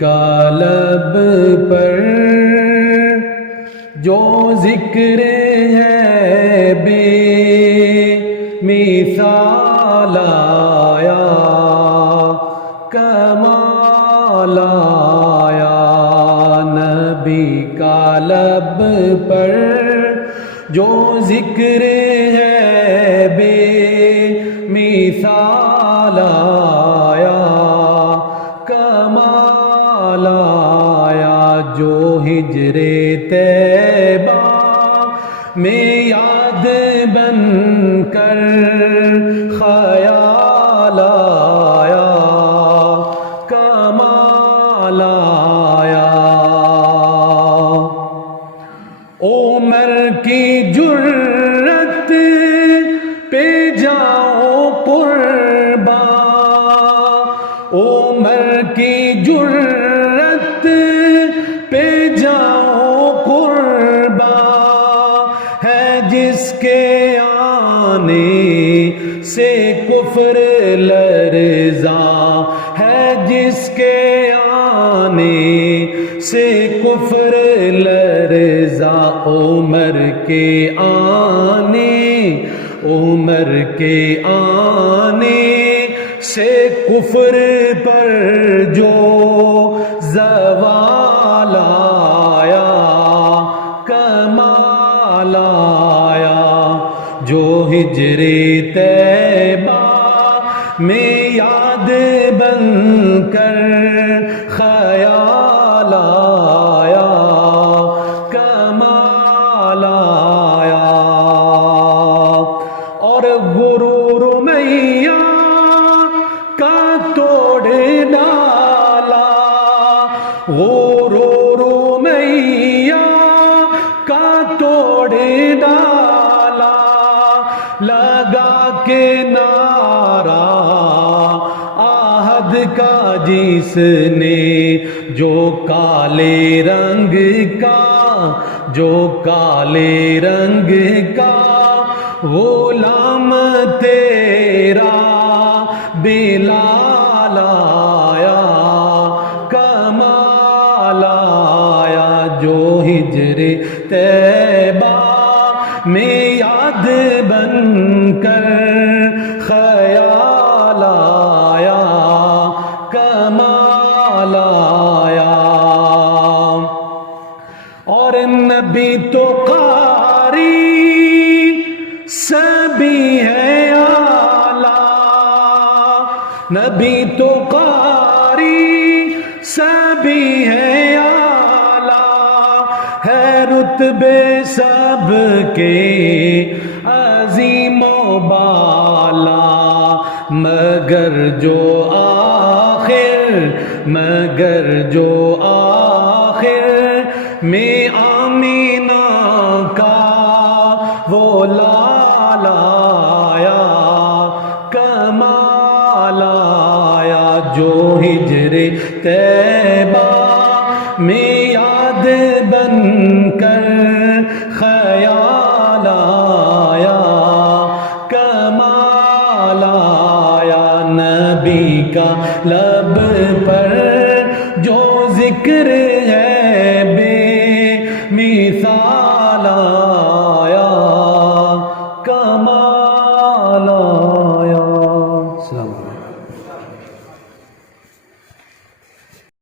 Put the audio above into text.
کا لب پر جو ذکر ہے بے مثال آیا، کمال آیا، نبی کا لب پر جو ذکر ہے بے مثال آیا، کمال آیا، جو ہجر طیبہ میں یاد بن کر خیال آیا، کمال آیا، عمر کی جرت پہ جاؤ قربا، عمر کی جرت پہ جاؤ قربا، ہے جس کے آنے سے کفر لرزا، ہے جس کے آنے سے کفر لرزا، عمر کے آنے، عمر کے آنے سے کفر پر جو زوال آیا، کمال آیا، جو ہجر طیبہ میں یاد بن کر خیال آیا، کمال آیا، اور غرور میاں کا توڑ ڈالا، غرور میاں کا توڑ ڈالا، لگا کے نعرہ آہد کا جس نے، جو کالے رنگ کا، جو کالے رنگ کا غلام تیرا بلال آیا، کمال آیا، جو ہجر طیبہ میں یاد بن کر خیال آیا، کمال آیا، اور نبی تو قاری سبھی ہے اعلیٰ، نبی تو قاری سبھی ہے اعلیٰ، ہے رتبے سب کے عظیم و بالا، مگر جو آخر، مگر جو آخر میں آمینہ کا وہ لال آیا، کمال آیا، جو ہجر طیبہ میں یاد بن کر خیال آیا، کمال آیا، نبی کا لب پر جو ذکر